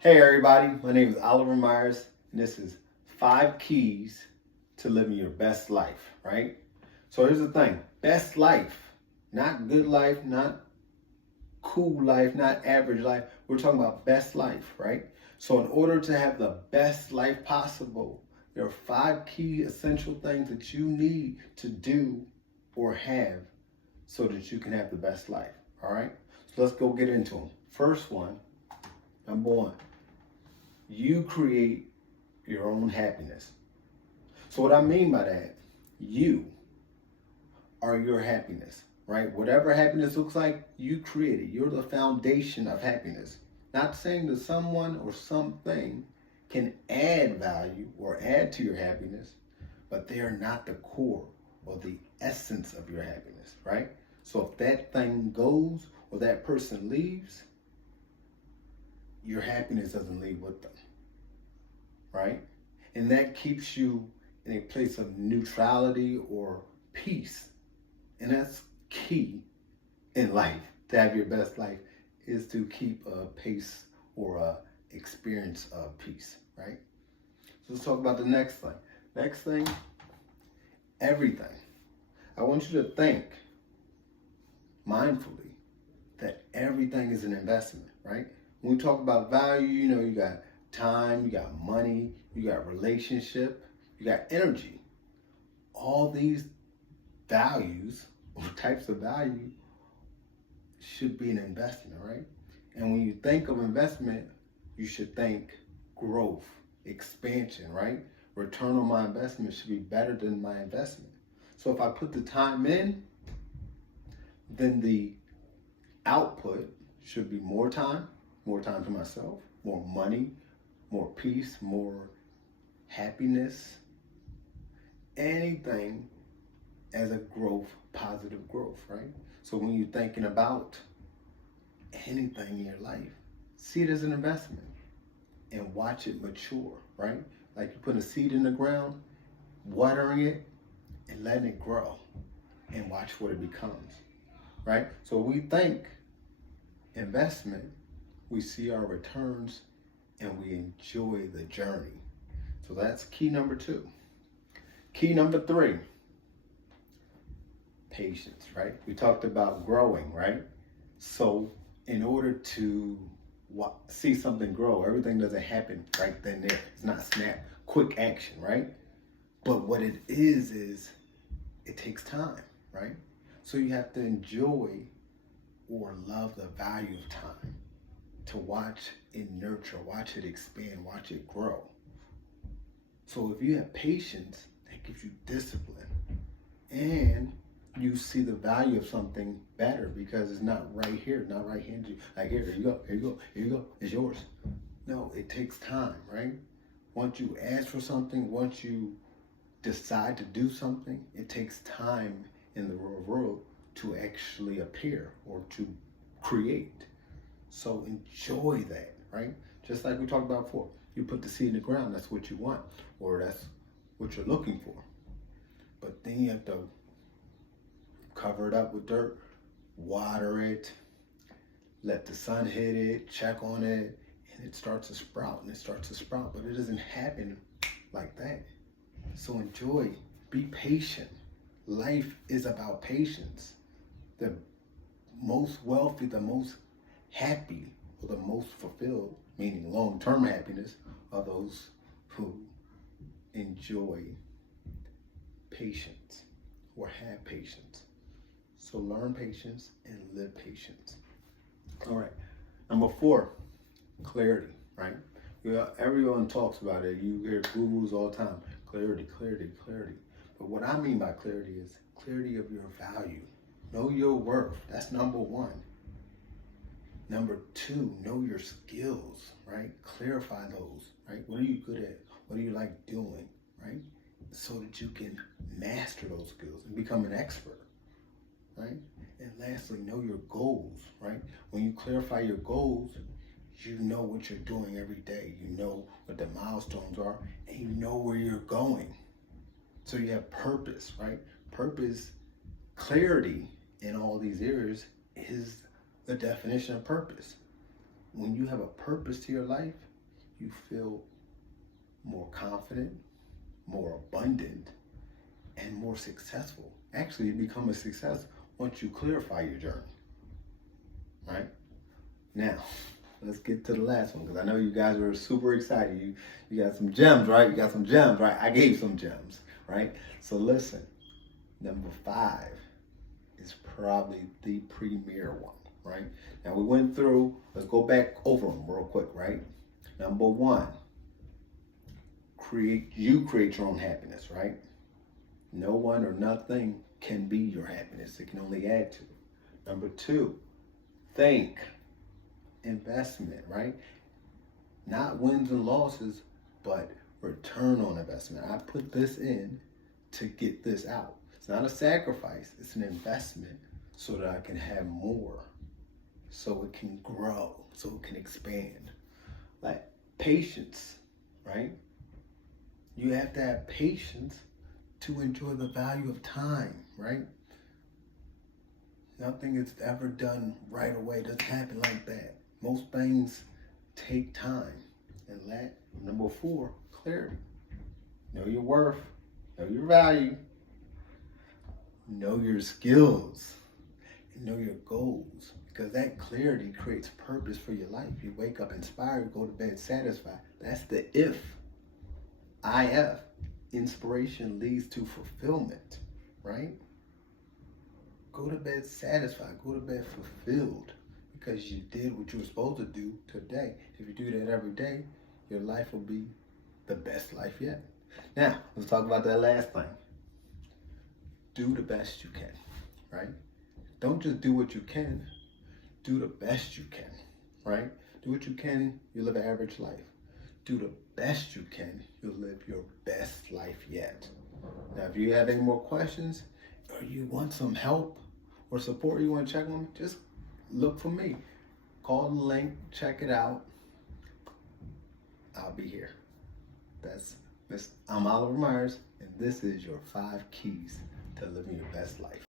Hey everybody, my name is Oliver Myers, and this is 5 keys to living your best life, right? So here's the thing, best life, not good life, not cool life, not average life. We're talking about best life, right? So in order to have the best life possible, there are 5 key essential things that you need to do or have so that you can have the best life, all right? So let's go get into them. First one, number one, you create your own happiness. So what I mean by that, you are your happiness, right? Whatever happiness looks like, you create it. You're the foundation of happiness. Not saying that someone or something can add value or add to your happiness, but they are not the core or the essence of your happiness, right? So if that thing goes or that person leaves, your happiness doesn't leave with them, right? And that keeps you in a place of neutrality or peace. And that's key in life. To have your best life is to keep a pace or a experience of peace, right? So let's talk about the next thing. Next thing, everything. I want you to think mindfully that everything is an investment, right? When we talk about value, you got time, you got money, you got relationship, you got energy. All these values or types of value should be an investment, right? And when you think of investment, you should think growth, expansion, right? Return on my investment should be better than my investment. So if I put the time in, then the output should be more time for myself, more money, more peace, more happiness, anything as a growth, positive growth, right? So when you're thinking about anything in your life, see it as an investment and watch it mature, right? Like you put a seed in the ground, watering it and letting it grow and watch what it becomes, right? So we think investment, we see our returns and we enjoy the journey. So that's key number 2. Key number 3, patience, right? We talked about growing, right? So in order to see something grow, everything doesn't happen right then there. It's not snap, quick action, right? But what it is it takes time, right? So you have to enjoy or love the value of time to watch it nurture, watch it expand, watch it grow. So if you have patience, that gives you discipline and you see the value of something better because it's not right here, not right handed. Like here you go, here you go, here you go, it's yours. No, it takes time, right? Once you ask for something, once you decide to do something, it takes time in the real world to actually appear or to create. So enjoy that, right? Just like we talked about before. You put the seed in the ground, that's what you want, or that's what you're looking for. But then you have to cover it up with dirt, water it, let the sun hit it, check on it, and it starts to sprout and it starts to sprout. But it doesn't happen like that. So enjoy, be patient. Life is about patience. The most wealthy, the most happy, or the most fulfilled, meaning long-term happiness, are those who enjoy patience or have patience. So learn patience and live patience. All right. Number 4, clarity, right? Everyone talks about it. You hear gurus all the time. Clarity, clarity, clarity. But what I mean by clarity is clarity of your value. Know your worth. That's number 1. Number 2, know your skills, right? Clarify those, right? What are you good at? What do you like doing, right? So that you can master those skills and become an expert, right? And lastly, know your goals, right? When you clarify your goals, you know what you're doing every day. You know what the milestones are, and you know where you're going. So you have purpose, right? Purpose, clarity in all these areas is the definition of purpose. when you have a purpose to your life, you feel more confident, more abundant, and more successful. Actually, you become a success once you clarify your journey, right? Now, let's get to the last one, because I know you guys were super excited. You got some gems, right? You got some gems, right? I gave some gems, right? So listen, number 5 is probably the premier one, right? Now we went through, let's go back over them real quick, right? Number 1, create your own happiness, right? No one or nothing can be your happiness. It can only add to it. Number 2, think. Investment, right? Not wins and losses, but return on investment. I put this in to get this out. It's not a sacrifice, it's an investment so that I can have more, so it can grow, so it can expand. Like patience, right? You have to have patience to enjoy the value of time, right? Nothing is ever done right away. It doesn't happen like that. Most things take time. And number 4, clarity. Know your worth, know your value, know your skills, and know your goals. Because that clarity creates purpose for your life. You wake up inspired, go to bed satisfied. That's the if. Inspiration leads to fulfillment, right? Go to bed satisfied, go to bed fulfilled, because you did what you were supposed to do today. If you do that every day, your life will be the best life yet. Now, let's talk about that last thing. Do the best you can, right? Don't just do what you can, do the best you can, right? Do what you can, you live an average life. Do the best you can, you'll live your best life yet. Now, if you have any more questions, or you want some help or support, you want to check on me, just look for me. Call the link, check it out. I'll be here. I'm Oliver Myers, and this is your 5 keys to living your best life.